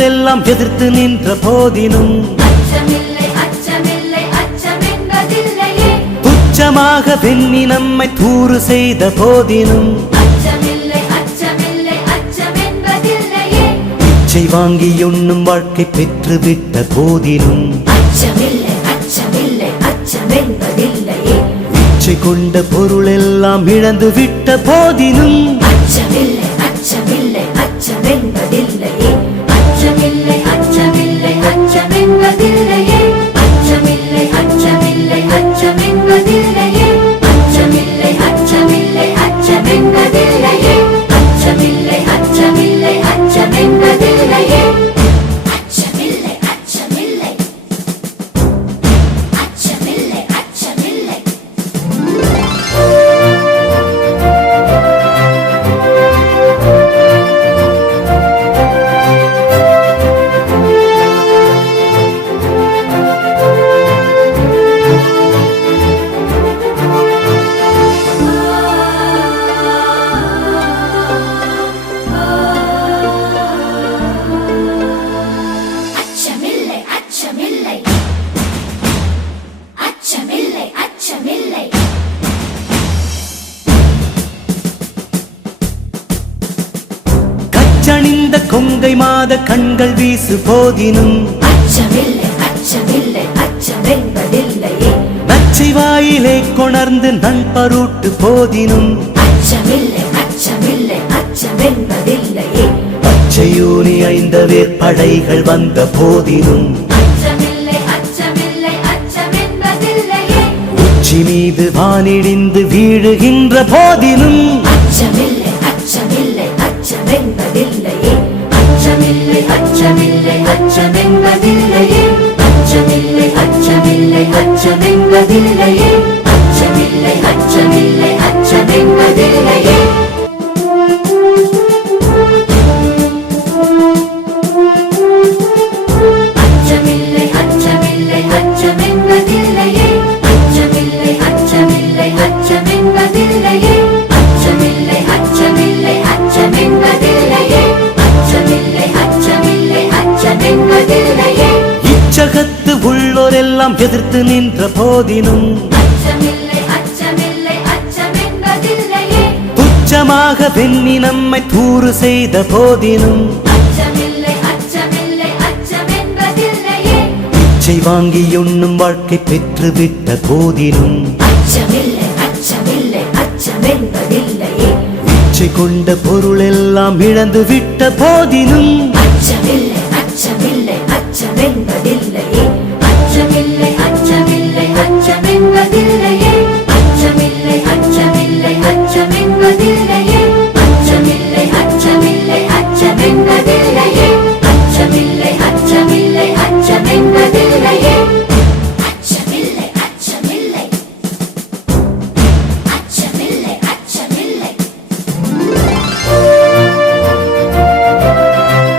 உள்ளோரெல்லாம் எதிர்த்து நின்ற போதினும் துச்சமாக வெண்ணி நம்மை தூறு செய்த போதினும் பிச்சை வாங்கி உண்ணும் வாழ்க்கை பெற்றுவிட்ட போதினும் பிச்சை கொண்ட பொருள் எல்லாம் இழந்து விட்ட போதினும் அச்சணிந்த கொங்கை மாத கண்கள் வீசு போதினும் நச்சை வாயிலே கொணர்ந்து நண்பருட்டு போதினும் பச்சையூனி ஐந்த வேற்படைகள் வந்த போதினும் உச்சி மீது வானிடிந்து வீழுகின்ற போதினும் இச்சகத்து உள்ளோரெல்லாம் எதிர்த்து நின்ற போதினும் துச்சமாக வெண்ணி நம்மை தூறு செய்த போதினும் பிச்சை வாங்கி உண்ணும் வாழ்க்கை பெற்றுவிட்ட போதினும் பிச்சை கொண்ட பொருள் எல்லாம் இழந்து விட்ட போதினும் அச்சமில்லை